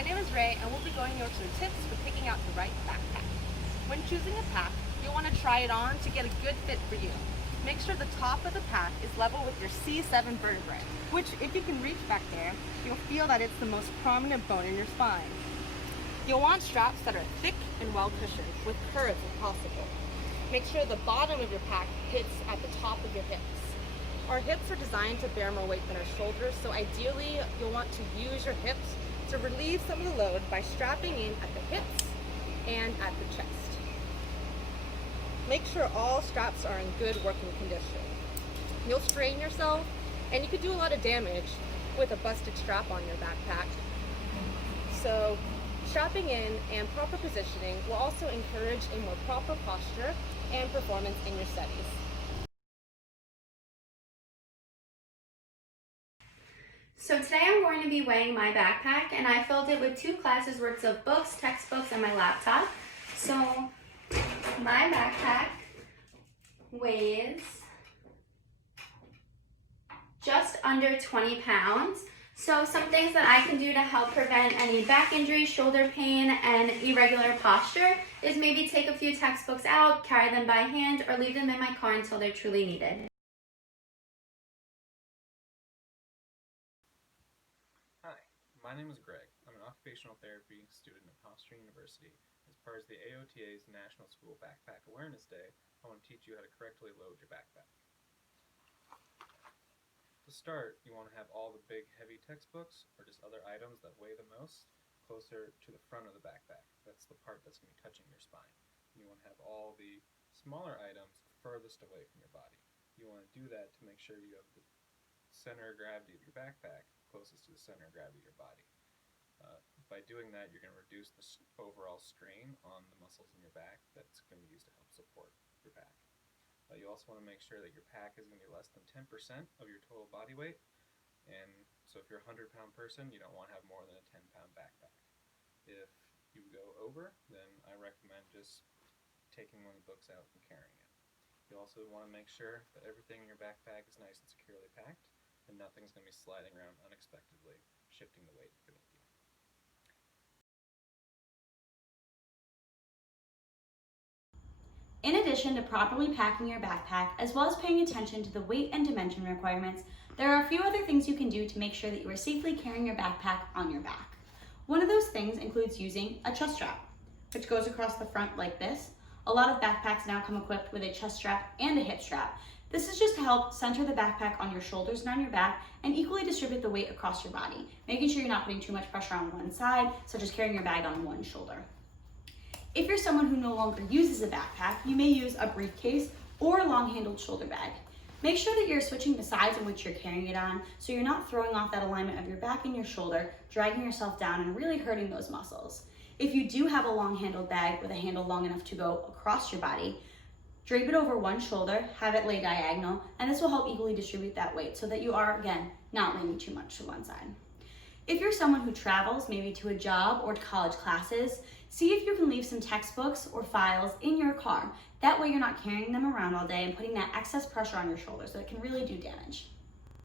My name is Ray, and we'll be going over some tips for picking out the right backpack. When choosing a pack, you'll want to try it on to get a good fit for you. Make sure the top of the pack is level with your C7 vertebrae, which, if you can reach back there, you'll feel that it's the most prominent bone in your spine. You'll want straps that are thick and well cushioned, with curves if possible. Make sure the bottom of your pack hits at the top of your hips. Our hips are designed to bear more weight than our shoulders, so ideally you'll want to use your hips to relieve some of the load by strapping in at the hips and at the chest. Make sure all straps are in good working condition. You'll strain yourself, and you could do a lot of damage with a busted strap on your backpack. So strapping in and proper positioning will also encourage a more proper posture and performance in your studies. So today I'm going to be weighing my backpack, and I filled it with 2 classes worth of books, textbooks, and my laptop. So my backpack weighs just under 20 pounds. So some things that I can do to help prevent any back injury, shoulder pain, and irregular posture is maybe take a few textbooks out, carry them by hand, or leave them in my car until they're truly needed. Hi, my name is Greg. I'm an occupational therapy student at Hofstra University. As part of the AOTA's National School Backpack Awareness Day, I want to teach you how to correctly load your backpack. To start, you want to have all the big heavy textbooks or just other items that weigh the most closer to the front of the backpack. That's the part that's going to be touching your spine. You want to have all the smaller items furthest away from your body. You want to do that to make sure you have the center of gravity of your backpack closest to the center of gravity of your body. By doing that, you're going to reduce the overall strain on the muscles in your back that's going to be used to help support your back. You also want to make sure that your pack is going to be less than 10% of your total body weight. And so if you're a 100-pound person, you don't want to have more than a 10-pound backpack. If you go over, then I recommend just taking one of the books out and carrying it. You also want to make sure that everything in your backpack is nice and securely packed, and nothing's going to be sliding around unexpectedly, shifting the weight beneath you. In addition to properly packing your backpack, as well as paying attention to the weight and dimension requirements, there are a few other things you can do to make sure that you are safely carrying your backpack on your back. One of those things includes using a chest strap, which goes across the front like this. A lot of backpacks now come equipped with a chest strap and a hip strap. This is just to help center the backpack on your shoulders and on your back and equally distribute the weight across your body, making sure you're not putting too much pressure on one side, such as carrying your bag on one shoulder. If you're someone who no longer uses a backpack, you may use a briefcase or a long-handled shoulder bag. Make sure that you're switching the sides in which you're carrying it on so you're not throwing off that alignment of your back and your shoulder, dragging yourself down and really hurting those muscles. If you do have a long-handled bag with a handle long enough to go across your body, drape it over one shoulder, have it lay diagonal, and this will help equally distribute that weight so that you are, again, not leaning too much to one side. If you're someone who travels, maybe to a job or to college classes, see if you can leave some textbooks or files in your car. That way you're not carrying them around all day and putting that excess pressure on your shoulders so it can really do damage.